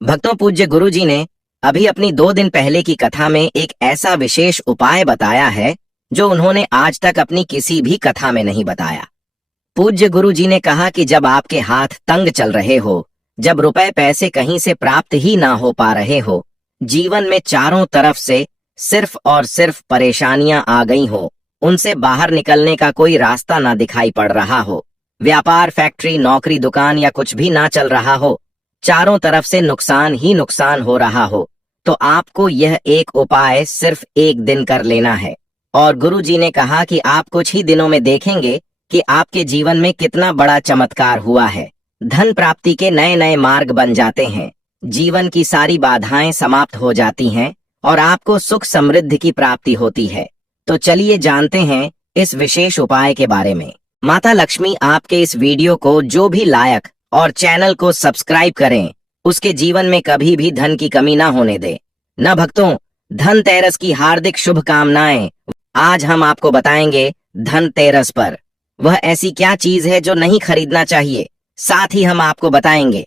भक्तों, पूज्य गुरु जी ने अभी अपनी 2 दिन पहले की कथा में एक ऐसा विशेष उपाय बताया है जो उन्होंने आज तक अपनी किसी भी कथा में नहीं बताया। पूज्य गुरु जी ने कहा कि जब आपके हाथ तंग चल रहे हो, जब रुपए पैसे कहीं से प्राप्त ही ना हो पा रहे हो, जीवन में चारों तरफ से सिर्फ और सिर्फ परेशानियां आ गई हो, उनसे बाहर निकलने का कोई रास्ता ना दिखाई पड़ रहा हो, व्यापार, फैक्ट्री, नौकरी, दुकान या कुछ भी ना चल रहा हो, चारों तरफ से नुकसान ही नुकसान हो रहा हो, तो आपको यह एक उपाय सिर्फ 1 दिन कर लेना है। और गुरु जी ने कहा कि आप कुछ ही दिनों में देखेंगे कि आपके जीवन में कितना बड़ा चमत्कार हुआ है। धन प्राप्ति के नए नए मार्ग बन जाते हैं, जीवन की सारी बाधाएं समाप्त हो जाती हैं और आपको सुख समृद्धि की प्राप्ति होती है। तो चलिए जानते हैं इस विशेष उपाय के बारे में। माता लक्ष्मी आपके इस वीडियो को जो भी लायक और चैनल को सब्सक्राइब करें, उसके जीवन में कभी भी धन की कमी ना होने दे। न भक्तों, धनतेरस की हार्दिक शुभकामनाएं। आज हम आपको बताएंगे धनतेरस पर वह ऐसी क्या चीज है जो नहीं खरीदना चाहिए। साथ ही हम आपको बताएंगे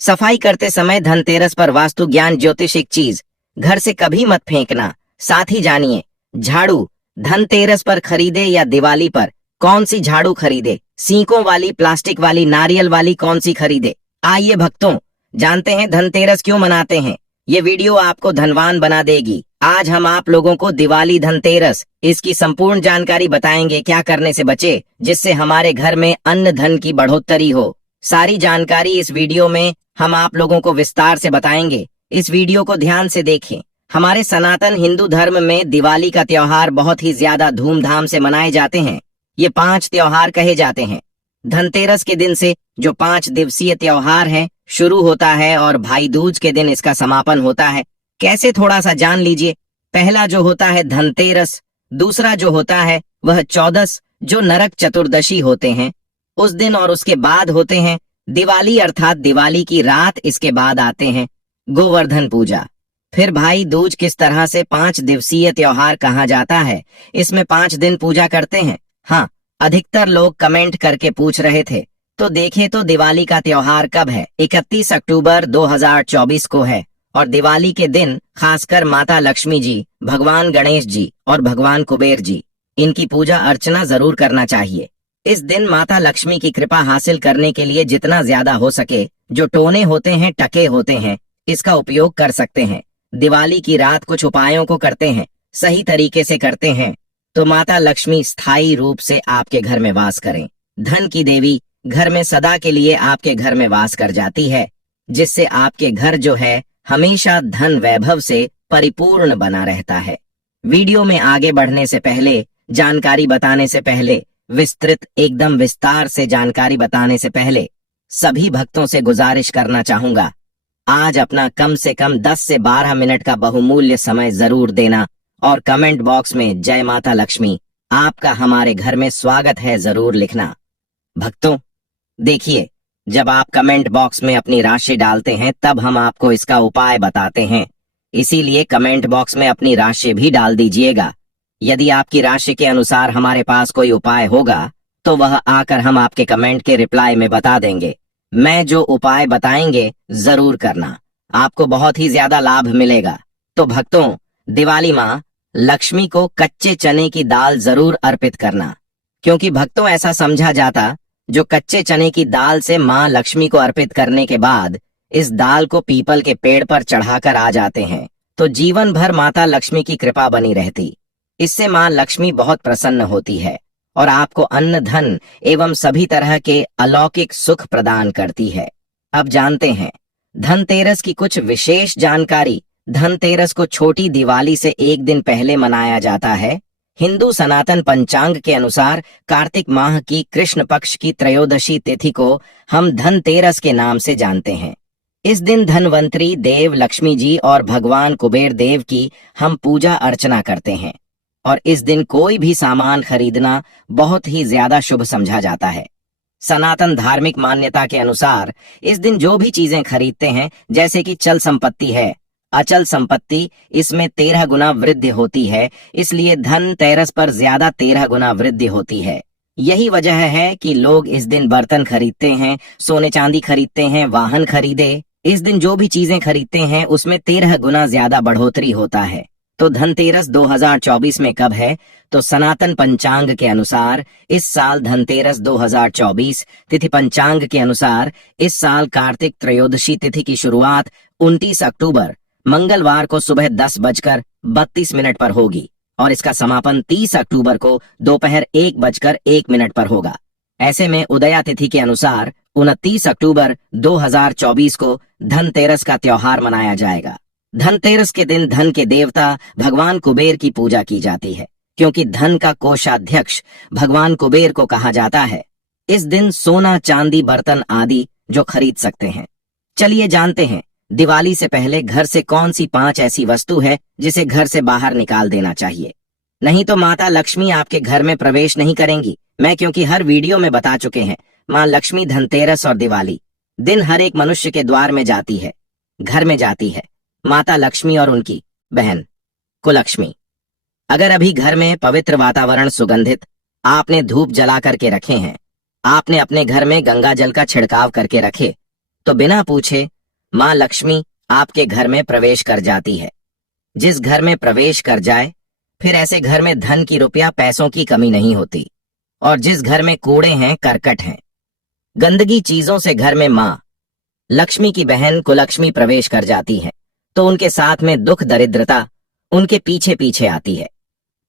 सफाई करते समय धनतेरस पर वास्तु ज्ञान ज्योतिषिक चीज घर से कभी मत फेंकना। साथ ही जानिए झाड़ू धनतेरस पर खरीदे या दिवाली पर कौन सी झाड़ू खरीदे, सींकों वाली, प्लास्टिक वाली, नारियल वाली, कौन सी खरीदे। आइए भक्तों, जानते हैं धनतेरस क्यों मनाते हैं। ये वीडियो आपको धनवान बना देगी। आज हम आप लोगों को दिवाली, धनतेरस, इसकी संपूर्ण जानकारी बताएंगे। क्या करने से बचे जिससे हमारे घर में अन्न धन की बढ़ोतरी हो। सारी जानकारी इस वीडियो में हम आप लोगों को विस्तार से बताएंगे। इस वीडियो को ध्यान से देखें। हमारे सनातन हिंदू धर्म में दिवाली का त्योहार बहुत ही ज्यादा धूमधाम से मनाए जाते हैं। ये 5 त्योहार कहे जाते हैं। धनतेरस के दिन से जो 5 दिवसीय त्योहार है शुरू होता है और भाई दूज के दिन इसका समापन होता है। कैसे, थोड़ा सा जान लीजिए। पहला जो होता है धनतेरस, दूसरा जो होता है वह चौदस, जो नरक चतुर्दशी होते हैं उस दिन, और उसके बाद होते हैं दिवाली अर्थात दिवाली की रात। इसके बाद आते हैं गोवर्धन पूजा। फिर भाई दूज। किस तरह से 5 दिवसीय त्योहार कहा जाता है, इसमें 5 दिन पूजा करते हैं। हाँ, अधिकतर लोग कमेंट करके पूछ रहे थे, तो देखें तो दिवाली का त्योहार कब है। 31 अक्टूबर 2024 को है और दिवाली के दिन खासकर माता लक्ष्मी जी, भगवान गणेश जी और भगवान कुबेर जी, इनकी पूजा अर्चना जरूर करना चाहिए। इस दिन माता लक्ष्मी की कृपा हासिल करने के लिए जितना ज्यादा हो सके जो टोने होते हैं, टके होते हैं, इसका उपयोग कर सकते हैं। दिवाली की रात कुछ उपायों को करते हैं, सही तरीके से करते हैं तो माता लक्ष्मी स्थायी रूप से आपके घर में वास करें। धन की देवी घर में सदा के लिए आपके घर में वास कर जाती है, जिससे आपके घर जो है हमेशा धन वैभव से परिपूर्ण बना रहता है। वीडियो में आगे बढ़ने से पहले, जानकारी बताने से पहले, विस्तृत एकदम विस्तार से जानकारी बताने से पहले सभी भक्तों से गुजारिश करना चाहूंगा, आज अपना कम से कम 10 से 12 मिनट का बहुमूल्य समय जरूर देना और कमेंट बॉक्स में जय माता लक्ष्मी, आपका हमारे घर में स्वागत है जरूर लिखना। भक्तों देखिए, जब आप कमेंट बॉक्स में अपनी राशि डालते हैं तब हम आपको इसका उपाय बताते हैं, इसीलिए कमेंट बॉक्स में अपनी राशि भी डाल दीजिएगा। यदि आपकी राशि के अनुसार हमारे पास कोई उपाय होगा तो वह आकर हम आपके कमेंट के रिप्लाई में बता देंगे। मैं जो उपाय बताएंगे जरूर करना, आपको बहुत ही ज्यादा लाभ मिलेगा। तो भक्तों, दिवाली माँ लक्ष्मी को कच्चे चने की दाल जरूर अर्पित करना, क्योंकि भक्तों ऐसा समझा जाता जो कच्चे चने की दाल से माँ लक्ष्मी को अर्पित करने के बाद इस दाल को पीपल के पेड़ पर चढ़ाकर आ जाते हैं तो जीवन भर माता लक्ष्मी की कृपा बनी रहती। इससे माँ लक्ष्मी बहुत प्रसन्न होती है और आपको अन्न, धन एवं सभी तरह के अलौकिक सुख प्रदान करती है। अब जानते हैं धनतेरस की कुछ विशेष जानकारी। धनतेरस को छोटी दिवाली से 1 दिन पहले मनाया जाता है। हिंदू सनातन पंचांग के अनुसार कार्तिक माह की कृष्ण पक्ष की त्रयोदशी तिथि को हम धनतेरस के नाम से जानते हैं। इस दिन धनवंतरी देव लक्ष्मी जी और भगवान कुबेर देव की हम पूजा अर्चना करते हैं और इस दिन कोई भी सामान खरीदना बहुत ही ज्यादा शुभ समझा जाता है। सनातन धार्मिक मान्यता के अनुसार इस दिन जो भी चीजें खरीदते हैं, जैसे कि चल संपत्ति है, अचल संपत्ति, इसमें 13 गुना वृद्धि होती है, इसलिए धनतेरस पर ज्यादा 13 गुना वृद्धि होती है। यही वजह है कि लोग इस दिन बर्तन खरीदते हैं, सोने चांदी खरीदते हैं, वाहन खरीदे इस दिन जो भी चीजें खरीदते हैं उसमें 13 गुना ज्यादा बढ़ोतरी होता है। तो धनतेरस 2024 में कब है? तो सनातन पंचांग के अनुसार इस साल धनतेरस 2024 तिथि पंचांग के अनुसार इस साल कार्तिक त्रयोदशी तिथि की शुरुआत 29 अक्टूबर मंगलवार को सुबह 10:32 पर होगी और इसका समापन 30 अक्टूबर को दोपहर 1:01 पर होगा। ऐसे में उदया तिथि के अनुसार 29 अक्टूबर 2024 को धनतेरस का त्योहार मनाया जाएगा। धनतेरस के दिन धन के देवता भगवान कुबेर की पूजा की जाती है, क्योंकि धन का कोषाध्यक्ष भगवान कुबेर को कहा जाता है। इस दिन सोना, चांदी, बर्तन आदि जो खरीद सकते हैं। चलिए जानते हैं दिवाली से पहले घर से कौन सी 5 ऐसी वस्तु है जिसे घर से बाहर निकाल देना चाहिए। नहीं तो माता लक्ष्मी आपके घर में प्रवेश नहीं करेंगी। मैं क्योंकि हर वीडियो में बता चुके हैं, माँ लक्ष्मी धनतेरस और दिवाली दिन हर एक मनुष्य के द्वार में जाती है, घर में जाती है। माता लक्ष्मी और उनकी बहन कुलक्ष्मी। अगर अभी घर में पवित्र वातावरण सुगंधित आपने धूप जला करके रखे हैं, आपने अपने घर में गंगा जल का छिड़काव करके रखे, तो बिना पूछे माँ लक्ष्मी आपके घर में प्रवेश कर जाती है। जिस घर में प्रवेश कर जाए फिर ऐसे घर में धन की, रुपया, पैसों की कमी नहीं होती। और जिस घर में कूड़े हैं, करकट हैं, गंदगी चीजों से घर में माँ लक्ष्मी की बहन कुलक्ष्मी प्रवेश कर जाती है, तो उनके साथ में दुख, दरिद्रता उनके पीछे पीछे आती है।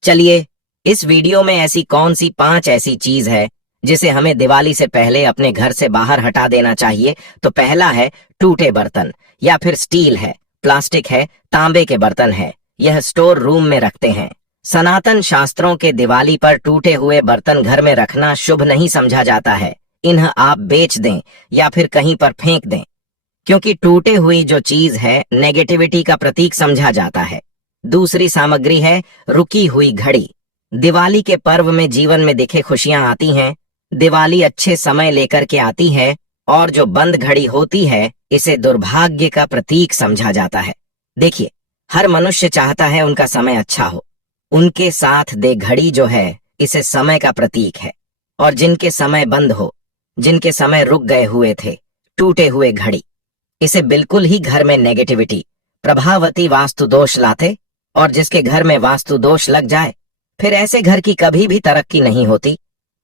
चलिए इस वीडियो में ऐसी कौन सी 5 ऐसी चीज है जिसे हमें दिवाली से पहले अपने घर से बाहर हटा देना चाहिए। तो पहला है टूटे बर्तन, या फिर स्टील है, प्लास्टिक है, तांबे के बर्तन है, यह स्टोर रूम में रखते हैं। सनातन शास्त्रों के दिवाली पर टूटे हुए बर्तन घर में रखना शुभ नहीं समझा जाता है। इन्हें आप बेच दें या फिर कहीं पर फेंक दें, क्योंकि टूटे हुई जो चीज है नेगेटिविटी का प्रतीक समझा जाता है। दूसरी सामग्री है रुकी हुई घड़ी। दिवाली के पर्व में जीवन में दिखे खुशियां आती हैं। दिवाली अच्छे समय लेकर के आती है, और जो बंद घड़ी होती है इसे दुर्भाग्य का प्रतीक समझा जाता है। देखिए, हर मनुष्य चाहता है उनका समय अच्छा हो। उनके साथ दे घड़ी जो है इसे समय का प्रतीक है। और जिनके समय बंद हो, जिनके समय रुक गए हुए थे, टूटे हुए घड़ी, इसे बिल्कुल ही घर में नेगेटिविटी, प्रभावती वास्तु दोष लाते। और जिसके घर में वास्तु दोष लग जाए फिर ऐसे घर की कभी भी तरक्की नहीं होती।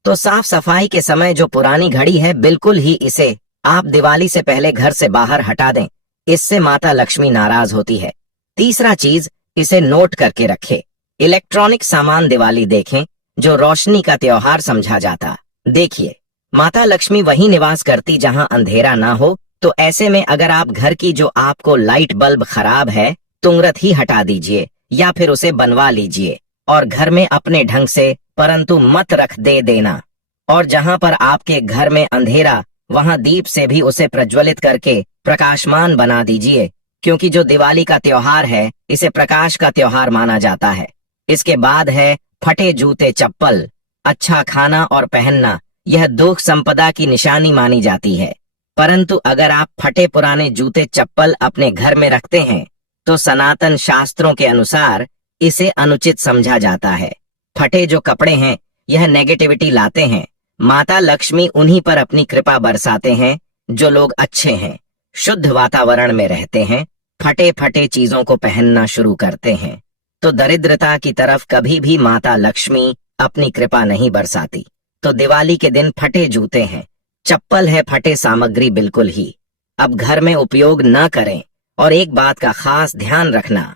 तो साफ सफाई के समय जो पुरानी घड़ी है, बिल्कुल ही इसे आप दिवाली से पहले घर से बाहर हटा दें। इससे माता लक्ष्मी नाराज होती है। तीसरा चीज, इसे नोट करके रखें। इलेक्ट्रॉनिक सामान दिवाली देखें जो रोशनी का त्योहार समझा जाता। देखिए, माता लक्ष्मी वहीं निवास करती जहां अंधेरा ना हो। तो ऐसे में अगर आप घर की जो आपको लाइट बल्ब खराब है, तुरंत ही हटा दीजिए या फिर उसे बनवा लीजिए और घर में अपने ढंग से, परंतु मत रख दे देना। और जहां पर आपके घर में अंधेरा, वहां दीप से भी उसे प्रज्वलित करके प्रकाशमान बना दीजिए, क्योंकि जो दिवाली का त्योहार है इसे प्रकाश का त्योहार माना जाता है। इसके बाद है फटे जूते, चप्पल। अच्छा खाना और पहनना यह दुख संपदा की निशानी मानी जाती है, परंतु अगर आप फटे पुराने जूते, चप्पल अपने घर में रखते हैं तो सनातन शास्त्रों के अनुसार इसे अनुचित समझा जाता है। फटे जो कपड़े हैं यह नेगेटिविटी लाते हैं। माता लक्ष्मी उन्हीं पर अपनी कृपा बरसाते हैं जो लोग अच्छे हैं, शुद्ध वातावरण में रहते हैं, फटे फटे चीजों को पहनना शुरू करते हैं। तो दरिद्रता की तरफ कभी भी माता लक्ष्मी अपनी कृपा नहीं बरसाती। तो दिवाली के दिन फटे जूते हैं, चप्पल है, फटे सामग्री बिल्कुल ही अब घर में उपयोग न करें। और एक बात का खास ध्यान रखना,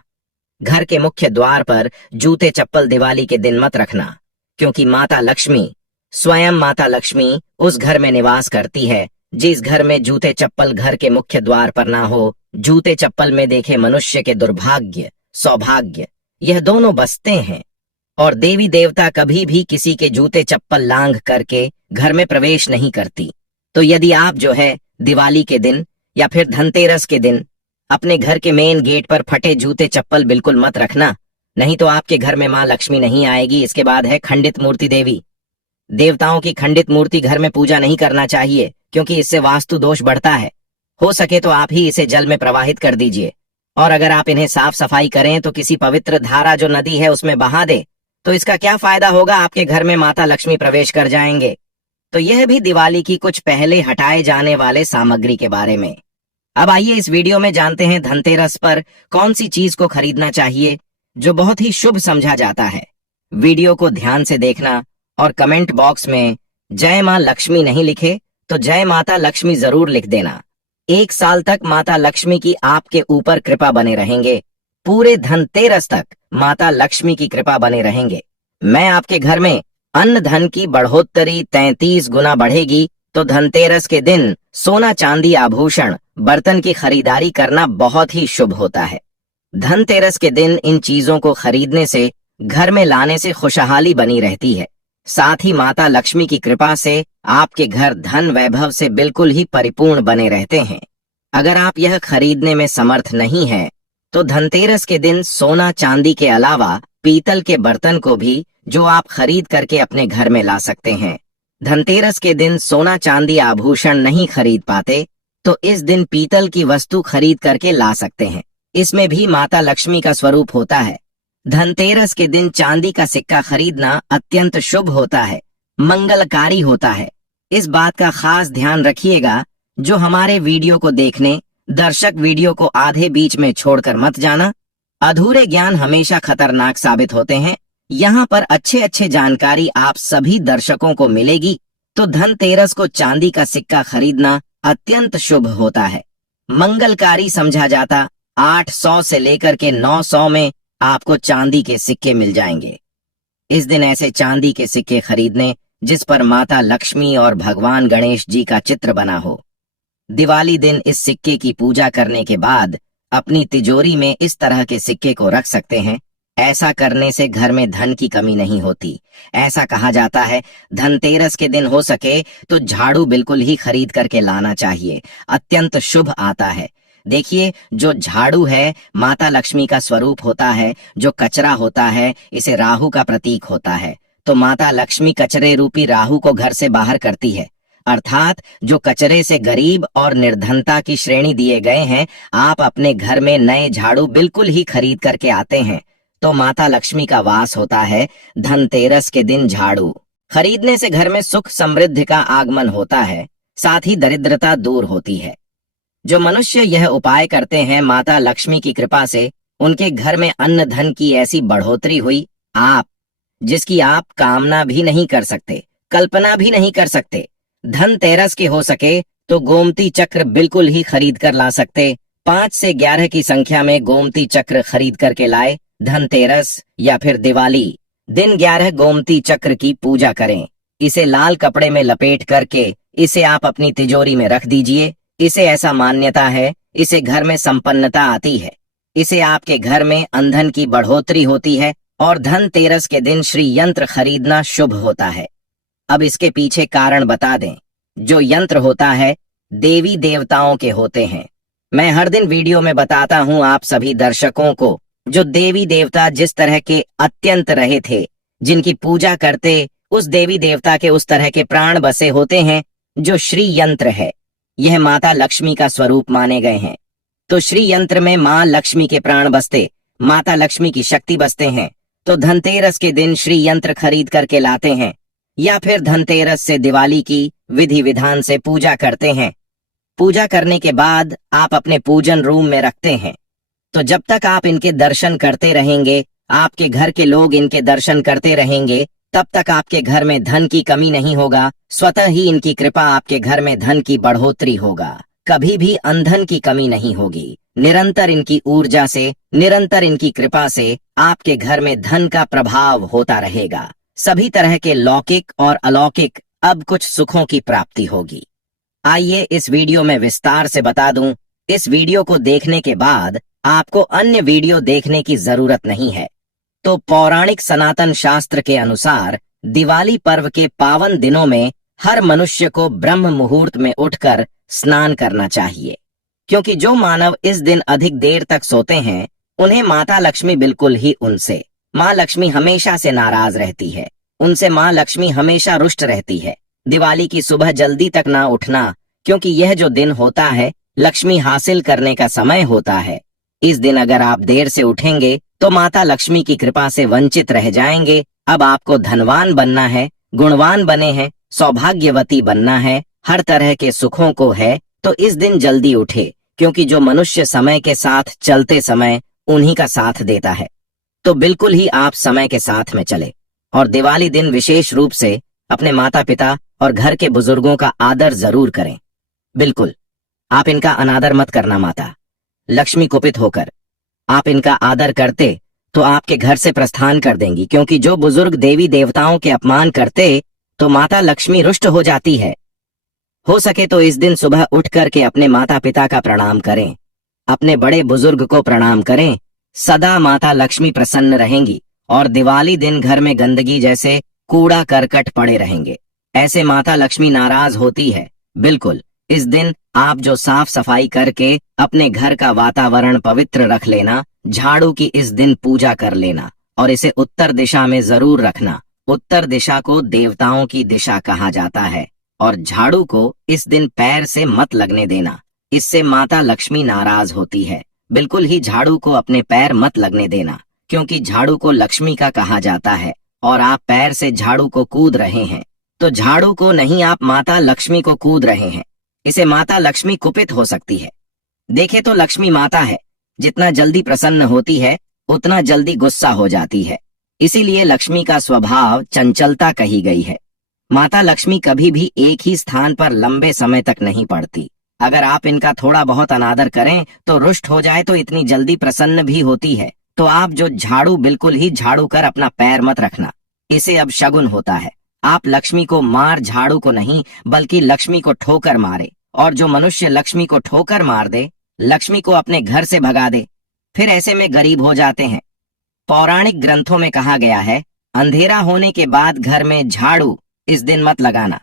घर के मुख्य द्वार पर जूते, चप्पल दिवाली के दिन मत रखना, क्योंकि माता लक्ष्मी, स्वयं माता लक्ष्मी उस घर में निवास करती है जिस घर में जूते चप्पल घर के मुख्य द्वार पर ना हो। जूते चप्पल में देखे मनुष्य के दुर्भाग्य, सौभाग्य, यह दोनों बसते हैं। और देवी देवता कभी भी किसी के जूते चप्पल लांघ करके घर में प्रवेश नहीं करती। तो यदि आप जो है दिवाली के दिन या फिर धनतेरस के दिन अपने घर के मेन गेट पर फटे जूते चप्पल बिल्कुल मत रखना, नहीं तो आपके घर में माँ लक्ष्मी नहीं आएगी। इसके बाद है खंडित मूर्ति देवी। देवताओं की खंडित मूर्ति घर में पूजा नहीं करना चाहिए, क्योंकि इससे वास्तु दोष बढ़ता है। हो सके तो आप ही इसे जल में प्रवाहित कर दीजिए, और अगर आप इन्हें साफ सफाई करें तो किसी पवित्र धारा जो नदी है उसमें बहा दे, तो इसका क्या फायदा होगा, आपके घर में माता लक्ष्मी प्रवेश कर जाएंगे। तो यह भी दिवाली की कुछ पहले हटाए जाने वाले सामग्री के बारे में। अब आइए इस वीडियो में जानते हैं धनतेरस पर कौन सी चीज को खरीदना चाहिए जो बहुत ही शुभ समझा जाता है। वीडियो को ध्यान से देखना और कमेंट बॉक्स में जय मां लक्ष्मी नहीं लिखे तो जय माता लक्ष्मी जरूर लिख देना। 1 साल तक माता लक्ष्मी की आपके ऊपर कृपा बने रहेंगे। पूरे धनतेरस तक माता लक्ष्मी की कृपा बने रहेंगे। मैं आपके घर में अन्न धन की बढ़ोतरी 33 गुना बढ़ेगी। तो धनतेरस के दिन सोना चांदी आभूषण बर्तन की खरीदारी करना बहुत ही शुभ होता है। धनतेरस के दिन इन चीजों को खरीदने से घर में लाने से खुशहाली बनी रहती है। साथ ही माता लक्ष्मी की कृपा से आपके घर धन वैभव से बिल्कुल ही परिपूर्ण बने रहते हैं। अगर आप यह खरीदने में समर्थ नहीं हैं, तो धनतेरस के दिन सोना चांदी के अलावा पीतल के बर्तन को भी जो आप खरीद करके अपने घर में ला सकते हैं। धनतेरस के दिन सोना चांदी आभूषण नहीं खरीद पाते तो इस दिन पीतल की वस्तु खरीद करके ला सकते हैं। इसमें भी माता लक्ष्मी का स्वरूप होता है। धनतेरस के दिन चांदी का सिक्का खरीदना अत्यंत शुभ होता है, मंगलकारी होता है। इस बात का खास ध्यान रखिएगा। जो हमारे वीडियो को देखने दर्शक वीडियो को आधे बीच में छोड़कर मत जाना। अधूरे ज्ञान हमेशा खतरनाक साबित होते हैं। यहाँ पर अच्छे जानकारी आप सभी दर्शकों को मिलेगी। तो धनतेरस को चांदी का सिक्का खरीदना अत्यंत शुभ होता है, मंगलकारी समझा जाता। 800 से लेकर के 900 में आपको चांदी के सिक्के मिल जाएंगे। इस दिन ऐसे चांदी के सिक्के खरीदने जिस पर माता लक्ष्मी और भगवान गणेश जी का चित्र बना हो। दिवाली दिन इस सिक्के की पूजा करने के बाद अपनी तिजोरी में इस तरह के सिक्के को रख सकते हैं। ऐसा करने से घर में धन की कमी नहीं होती। ऐसा कहा जाता है धनतेरस के दिन हो सके तो झाड़ू बिल्कुल ही खरीद करके लाना चाहिए, अत्यंत शुभ आता है। देखिए, जो झाड़ू है माता लक्ष्मी का स्वरूप होता है। जो कचरा होता है इसे राहु का प्रतीक होता है। तो माता लक्ष्मी कचरे रूपी राहु को घर से बाहर करती है। अर्थात जो कचरे से गरीब और निर्धनता की श्रेणी दिए गए हैं, आप अपने घर में नए झाड़ू बिल्कुल ही खरीद करके आते हैं तो माता लक्ष्मी का वास होता है। धनतेरस के दिन झाड़ू खरीदने से घर में सुख समृद्धि का आगमन होता है, साथ ही दरिद्रता दूर होती है। जो मनुष्य यह उपाय करते हैं, माता लक्ष्मी की कृपा से उनके घर में अन्न धन की ऐसी बढ़ोतरी हुई जिसकी आप कामना भी नहीं कर सकते, कल्पना भी नहीं कर सकते। धनतेरस के हो सके तो गोमती चक्र बिल्कुल ही खरीद कर ला सकते। 5 से 11 की संख्या में गोमती चक्र खरीद करके लाए। धनतेरस या फिर दिवाली दिन 11 गोमती चक्र की पूजा करें। इसे लाल कपड़े में लपेट करके इसे आप अपनी तिजोरी में रख दीजिए। इसे ऐसा मान्यता है, इसे घर में संपन्नता आती है। इसे आपके घर में अंधन की बढ़ोतरी होती है और धनतेरस के दिन श्री यंत्र खरीदना शुभ होता है। अब इसके पीछे कारण बता दें। जो यंत्र होता है देवी देवताओं के होते हैं। मैं हर दिन वीडियो में बताता हूं आप सभी दर्शकों को, जो देवी देवता जिस तरह के अत्यंत रहे थे, जिनकी पूजा करते उस देवी देवता के उस तरह के प्राण बसे होते हैं। जो श्री यंत्र है यह माता लक्ष्मी का स्वरूप माने गए हैं। तो श्री यंत्र में मां लक्ष्मी के प्राण बसते, माता लक्ष्मी की शक्ति बसते हैं। तो धनतेरस के दिन श्री यंत्र खरीद करके लाते हैं या फिर धनतेरस से दिवाली की विधि विधान से पूजा करते हैं। पूजा करने के बाद आप अपने पूजन रूम में रखते हैं। तो जब तक आप इनके दर्शन करते रहेंगे, आपके घर के लोग इनके दर्शन करते रहेंगे, तब तक आपके घर में धन की कमी नहीं होगा। स्वतः ही इनकी कृपा आपके घर में धन की बढ़ोतरी होगा। कभी भी अंधन की कमी नहीं होगी। निरंतर इनकी ऊर्जा से, निरंतर इनकी कृपा से आपके घर में धन का प्रभाव होता रहेगा। सभी तरह के लौकिक और अलौकिक अब कुछ सुखों की प्राप्ति होगी। आइए इस वीडियो में विस्तार से बता दूं। इस वीडियो को देखने के बाद आपको अन्य वीडियो देखने की जरूरत नहीं है। तो पौराणिक सनातन शास्त्र के अनुसार दिवाली पर्व के पावन दिनों में हर मनुष्य को ब्रह्म मुहूर्त में उठकर स्नान करना चाहिए, क्योंकि जो मानव इस दिन अधिक देर तक सोते हैं उन्हें माता लक्ष्मी बिल्कुल ही उनसे, माँ लक्ष्मी हमेशा से नाराज रहती है। उनसे माँ लक्ष्मी हमेशा रुष्ट रहती है। दिवाली की सुबह जल्दी तक ना उठना, क्योंकि यह जो दिन होता है लक्ष्मी हासिल करने का समय होता है। इस दिन अगर आप देर से उठेंगे तो माता लक्ष्मी की कृपा से वंचित रह जाएंगे। अब आपको धनवान बनना है, गुणवान बने हैं, सौभाग्यवती बनना है, हर तरह के सुखों को है, तो इस दिन जल्दी उठे, क्योंकि जो मनुष्य समय के साथ चलते समय उन्हीं का साथ देता है। तो बिल्कुल ही आप समय के साथ में चले और दिवाली दिन विशेष रूप से अपने माता पिता और घर के बुजुर्गों का आदर जरूर करें। बिल्कुल, आप इनका अनादर मत करना। माता लक्ष्मी कुपित होकर आप इनका आदर करते तो आपके घर से प्रस्थान कर देंगी, क्योंकि जो बुजुर्ग देवी देवताओं के अपमान करते तो माता लक्ष्मी रुष्ट हो जाती है। हो सके तो इस दिन सुबह उठ करके अपने माता पिता का प्रणाम करें, अपने बड़े बुजुर्ग को प्रणाम करें। सदा माता लक्ष्मी प्रसन्न रहेंगी और दिवाली दिन घर में गंदगी जैसे कूड़ा करकट पड़े रहेंगे, ऐसे माता लक्ष्मी नाराज होती है। बिल्कुल, इस दिन आप जो साफ सफाई करके अपने घर का वातावरण पवित्र रख लेना, झाड़ू की इस दिन पूजा कर लेना और इसे उत्तर दिशा में जरूर रखना। उत्तर दिशा को देवताओं की दिशा कहा जाता है और झाड़ू को इस दिन पैर से मत लगने देना, इससे माता लक्ष्मी नाराज होती है। बिल्कुल ही झाड़ू को अपने पैर मत लगने देना, क्योंकि झाड़ू को लक्ष्मी का कहा जाता है और आप पैर से झाड़ू को कूद रहे हैं तो झाड़ू को नहीं, आप माता लक्ष्मी को कूद रहे हैं। इसे माता लक्ष्मी कुपित हो सकती है। देखे तो लक्ष्मी माता है, जितना जल्दी प्रसन्न होती है उतना जल्दी गुस्सा हो जाती है। इसीलिए लक्ष्मी का स्वभाव चंचलता कही गई है। माता लक्ष्मी कभी भी एक ही स्थान पर लंबे समय तक नहीं पड़ती। अगर आप इनका थोड़ा बहुत अनादर करें तो रुष्ट हो जाए तो इतनी जल्दी प्रसन्न भी होती है। तो आप जो झाड़ू बिल्कुल ही झाड़ू कर अपना पैर मत रखना, इसे अब शगुन होता है। आप लक्ष्मी को मार झाड़ू को नहीं, बल्कि लक्ष्मी को ठोकर मारे, और जो मनुष्य लक्ष्मी को ठोकर मार दे, लक्ष्मी को अपने घर से भगा दे, फिर ऐसे में गरीब हो जाते हैं। पौराणिक ग्रंथों में कहा गया है, अंधेरा होने के बाद घर में झाड़ू इस दिन मत लगाना।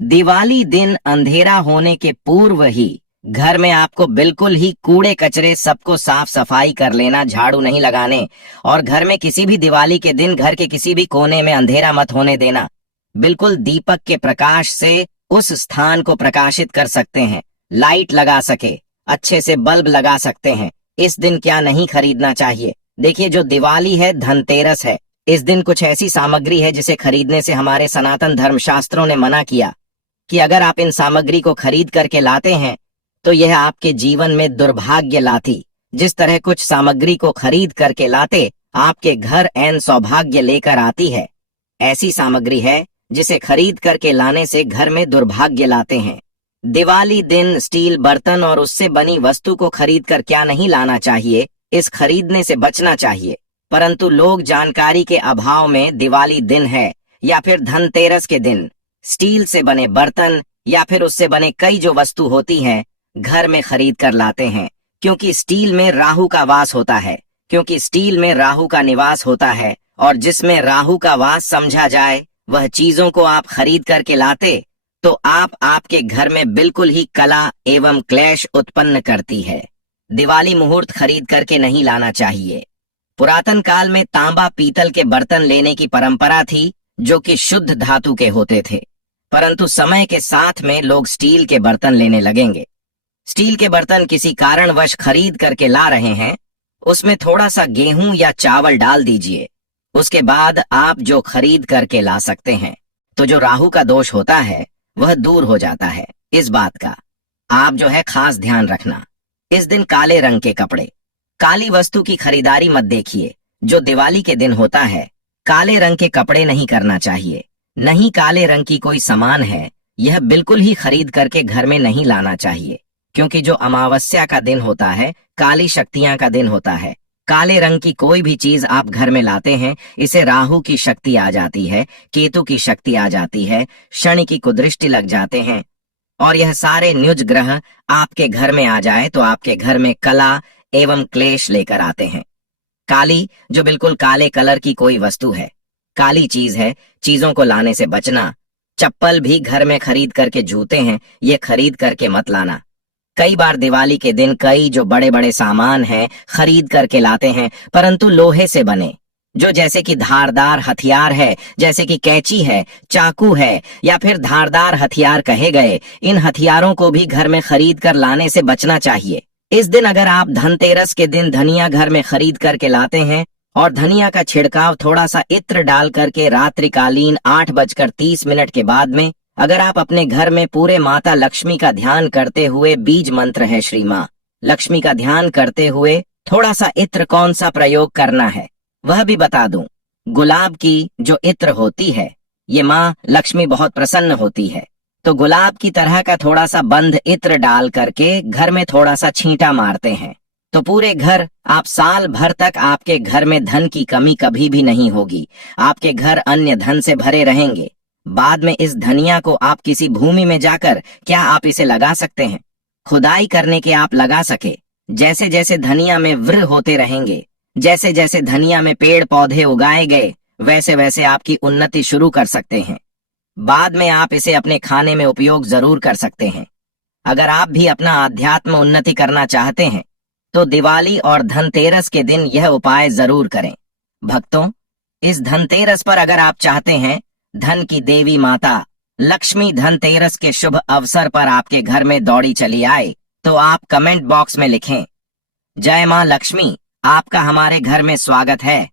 दिवाली दिन अंधेरा होने के पूर्व ही घर में आपको बिल्कुल ही कूड़े कचरे सबको साफ सफाई कर लेना, झाड़ू नहीं लगाने। और घर में किसी भी दिवाली के दिन घर के किसी भी कोने में अंधेरा मत होने देना। बिल्कुल दीपक के प्रकाश से उस स्थान को प्रकाशित कर सकते हैं, लाइट लगा सके, अच्छे से बल्ब लगा सकते हैं। इस दिन क्या नहीं खरीदना चाहिए। देखिए, जो दिवाली है धनतेरस है, इस दिन कुछ ऐसी सामग्री है जिसे खरीदने से हमारे सनातन धर्मशास्त्रों ने मना किया कि अगर आप इन सामग्री को खरीद करके लाते हैं तो यह आपके जीवन में दुर्भाग्य लाती। जिस तरह कुछ सामग्री को खरीद करके लाते आपके घर ऐन सौभाग्य लेकर आती है, ऐसी सामग्री है जिसे खरीद करके लाने से घर में दुर्भाग्य लाते हैं। दिवाली दिन स्टील बर्तन और उससे बनी वस्तु को खरीद कर क्या नहीं लाना चाहिए, इस खरीदने से बचना चाहिए। परंतु लोग जानकारी के अभाव में दिवाली दिन है या फिर धनतेरस के दिन स्टील से बने बर्तन या फिर उससे बने कई जो वस्तु होती हैं घर में खरीद कर लाते हैं, क्योंकि स्टील में राहु का वास होता है। क्योंकि स्टील में राहु का निवास होता है और जिसमें राहु का वास समझा जाए वह चीजों को आप खरीद करके लाते तो आप आपके घर में बिल्कुल ही कला एवं क्लेश उत्पन्न करती है। दिवाली मुहूर्त खरीद करके नहीं लाना चाहिए। पुरातन काल में तांबा पीतल के बर्तन लेने की परंपरा थी जो कि शुद्ध धातु के होते थे, परंतु समय के साथ में लोग स्टील के बर्तन लेने लगेंगे। स्टील के बर्तन किसी कारणवश खरीद करके ला रहे हैं, उसमें थोड़ा सा गेहूं या चावल डाल दीजिए, उसके बाद आप जो खरीद करके ला सकते हैं, तो जो राहु का दोष होता है वह दूर हो जाता है। इस बात का आप जो है खास ध्यान रखना। इस दिन काले रंग के कपड़े, काली वस्तु की खरीदारी मत देखिए। जो दिवाली के दिन होता है काले रंग के कपड़े नहीं करना चाहिए। नहीं काले रंग की कोई सामान है, यह बिल्कुल ही खरीद करके घर में नहीं लाना चाहिए, क्योंकि जो अमावस्या का दिन होता है, काली शक्तियां का दिन होता है। काले रंग की कोई भी चीज आप घर में लाते हैं, इसे राहु की शक्ति आ जाती है, केतु की शक्ति आ जाती है, शनि की कुदृष्टि लग जाते हैं, और यह सारे न्युज ग्रह आपके घर में आ जाए तो आपके घर में कला एवं क्लेश लेकर आते हैं। काली, जो बिल्कुल काले कलर की कोई वस्तु है, काली चीज है, चीजों को लाने से बचना। चप्पल भी घर में खरीद करके, जूते हैं ये खरीद करके मत लाना। कई बार दिवाली के दिन कई जो बड़े बड़े सामान हैं खरीद करके लाते हैं, परंतु लोहे से बने, जो जैसे कि धारदार हथियार है, जैसे कि कैंची है, चाकू है, या फिर धारदार हथियार कहे गए, इन हथियारों को भी घर में खरीद कर लाने से बचना चाहिए। इस दिन अगर आप धनतेरस के दिन धनिया घर में खरीद करके लाते हैं और धनिया का छिड़काव थोड़ा सा इत्र डाल करके रात्रिकालीन 8:30 के बाद में अगर आप अपने घर में पूरे माता लक्ष्मी का ध्यान करते हुए बीज मंत्र है श्री माँ, लक्ष्मी का ध्यान करते हुए थोड़ा सा इत्र कौन सा प्रयोग करना है वह भी बता दूं। गुलाब की जो इत्र होती है ये माँ लक्ष्मी बहुत प्रसन्न होती है, तो गुलाब की तरह का थोड़ा सा बंद इत्र डाल करके घर में थोड़ा सा छींटा मारते हैं तो पूरे घर आप साल भर तक आपके घर में धन की कमी कभी भी नहीं होगी। आपके घर अन्य धन से भरे रहेंगे। बाद में इस धनिया को आप किसी भूमि में जाकर क्या आप इसे लगा सकते हैं, खुदाई करने के आप लगा सके। जैसे जैसे धनिया में वृक्ष होते रहेंगे, जैसे जैसे धनिया में पेड़ पौधे उगाए गए, वैसे वैसे आपकी उन्नति शुरू कर सकते हैं। बाद में आप इसे अपने खाने में उपयोग जरूर कर सकते हैं। अगर आप भी अपना आध्यात्म उन्नति करना चाहते हैं तो दिवाली और धनतेरस के दिन यह उपाय जरूर करें। भक्तों, इस धनतेरस पर अगर आप चाहते हैं धन की देवी माता लक्ष्मी धनतेरस के शुभ अवसर पर आपके घर में दौड़ी चली आए तो आप कमेंट बॉक्स में लिखें, जय मां लक्ष्मी, आपका हमारे घर में स्वागत है।